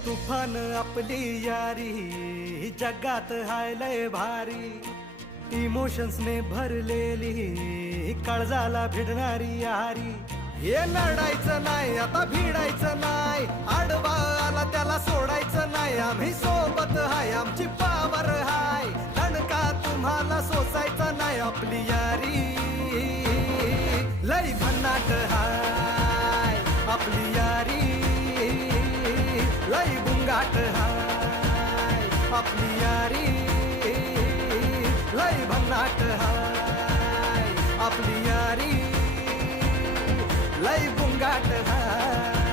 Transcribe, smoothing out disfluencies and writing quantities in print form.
तुफान आपली यारी जगात हाय लय भारी, इमोशन्स ने भरलेली काळजाला भिडणारी यारी. हे लढायचं नाही आता भिडायचं नाही, आडवा आला त्याला सोडायचं नाही. आम्ही सोबत हाय आमची पावर हाय, दणका तुम्हाला सोसायचा नाही. आपली यारी लय भन्नाट हाय, आपली यारी लय बुंगाट हाय. आपली यारी लय भन्नाट हाय, आपली यारी लय बुंगाट हाय.